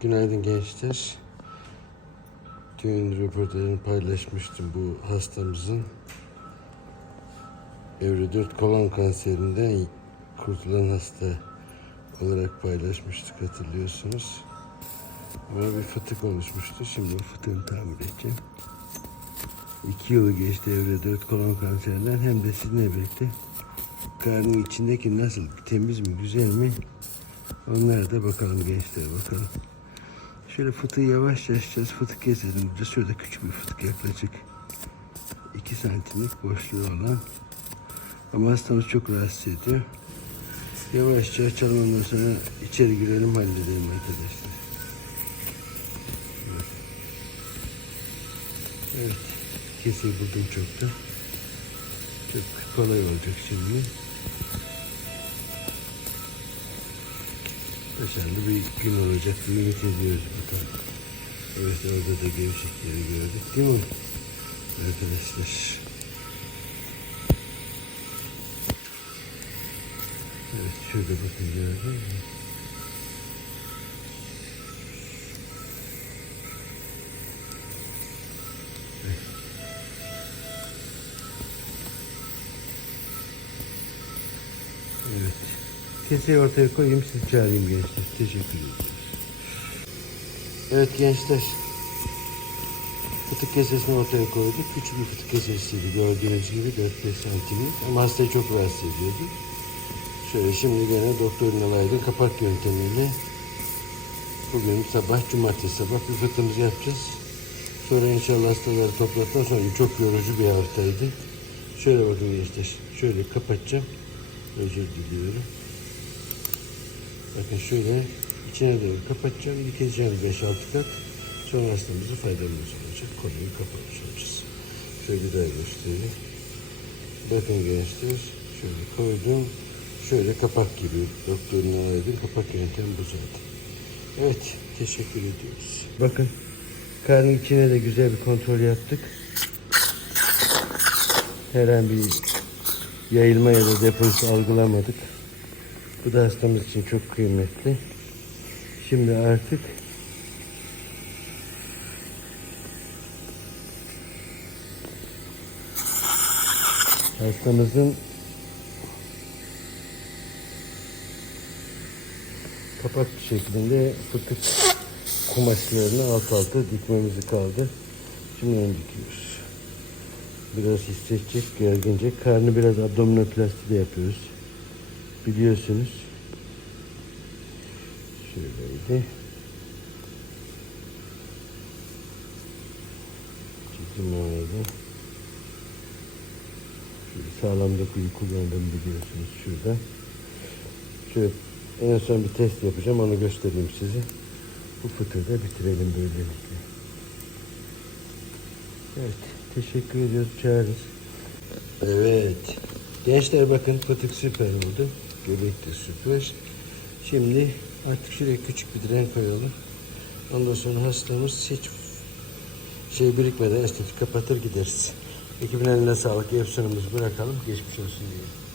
Günaydın gençler. Dün röportajını paylaşmıştım bu hastamızın. Evre 4 kolon kanserinden kurtulan hasta olarak paylaşmıştık hatırlıyorsunuz. Ama bir fıtık oluşmuştu. Şimdi o fıtığını tamir edeceğim. İki yılı geçti evre 4 kolon kanserinden hem de sizinle birlikte karnın içindeki nasıl temiz mi güzel mi onlara da bakalım gençler bakalım. Şöyle fıtığı yavaş açacağız. Fıtık keselim. Burada şöyle küçük bir fıtık yaklaşık 2 santimlik boşluğu olan. Ama hastamız çok rahatsız ediyor. Yavaşça açalım ondan sonra içeri girelim halledelim arkadaşlar. Evet. Evet. Keseyi buldum çok da. Çok kolay olacak şimdi. Başarılı bir gün olacak. diye Ümit ediyoruz bakalım. Evet orada da gevşekleri gördük değil mi? Arkadaşlar. Evet şöyle bakın gördün mü? Evet. Keseyi ortaya koyayım sizi çağırayım gençler. Teşekkür ederim. Evet gençler. Fıtık kesesini ortaya koyduk. Küçük bir fıtık kesesiydi gördüğünüz gibi 4-5 santimlik. Ama hastayı çok rahatsız ediyordu. Şöyle şimdi gene doktor Ünal kapak yöntemiyle bugün sabah cumartesi sabah bir fıtığımızı yapacağız. Sonra inşallah hastaları topladıktan sonra çok yorucu bir haftaydı. Şöyle bakın gençler. Şöyle kapatacağım. Özür diliyorum. Bakın şöyle içine doğru kapatacağım. Yıkayacağım 5-6 kat. Sonra hastamızı faydalanmış olacak. Konuyu kapatmış olacağız. Şöyle daha göstereyim. Bakın gençler. Şöyle koydum. Şöyle kapak gibi. Doktorun ayırdım. Kapak yöntemi bu zaten. Evet. Teşekkür ediyoruz. Bakın. Karnın içine de güzel bir kontrol yaptık. Herhangi bir yayılma ya da deposu algılamadık. Bu da için çok kıymetli. Şimdi artık hastamızın kapak şeklinde fıtık kumaşlarını alt alta dikmemizi kaldı. Şimdi onu dikiyoruz. Biraz hissedecek, gergince. Karnı biraz abdominoplasti de yapıyoruz. Biliyorsunuz. Şöyleydi. Çizim vardı. Şöyle sağlam dokuyu kullandım biliyorsunuz şurada. Şöyle en son bir test yapacağım onu göstereyim size. Bu fıtığı da bitirelim böylelikle. Evet. Teşekkür ediyoruz. Çağırırız. Evet. Gençler bakın fıtık süper oldu. Göbek de süper. Şimdi artık şuraya küçük bir diren koyalım. Ondan sonra hastamız hiç şey birikmeden estetik kapatır gideriz. Ekibin eline sağlık. Efsunumuzu bırakalım. Geçmiş olsun diyelim.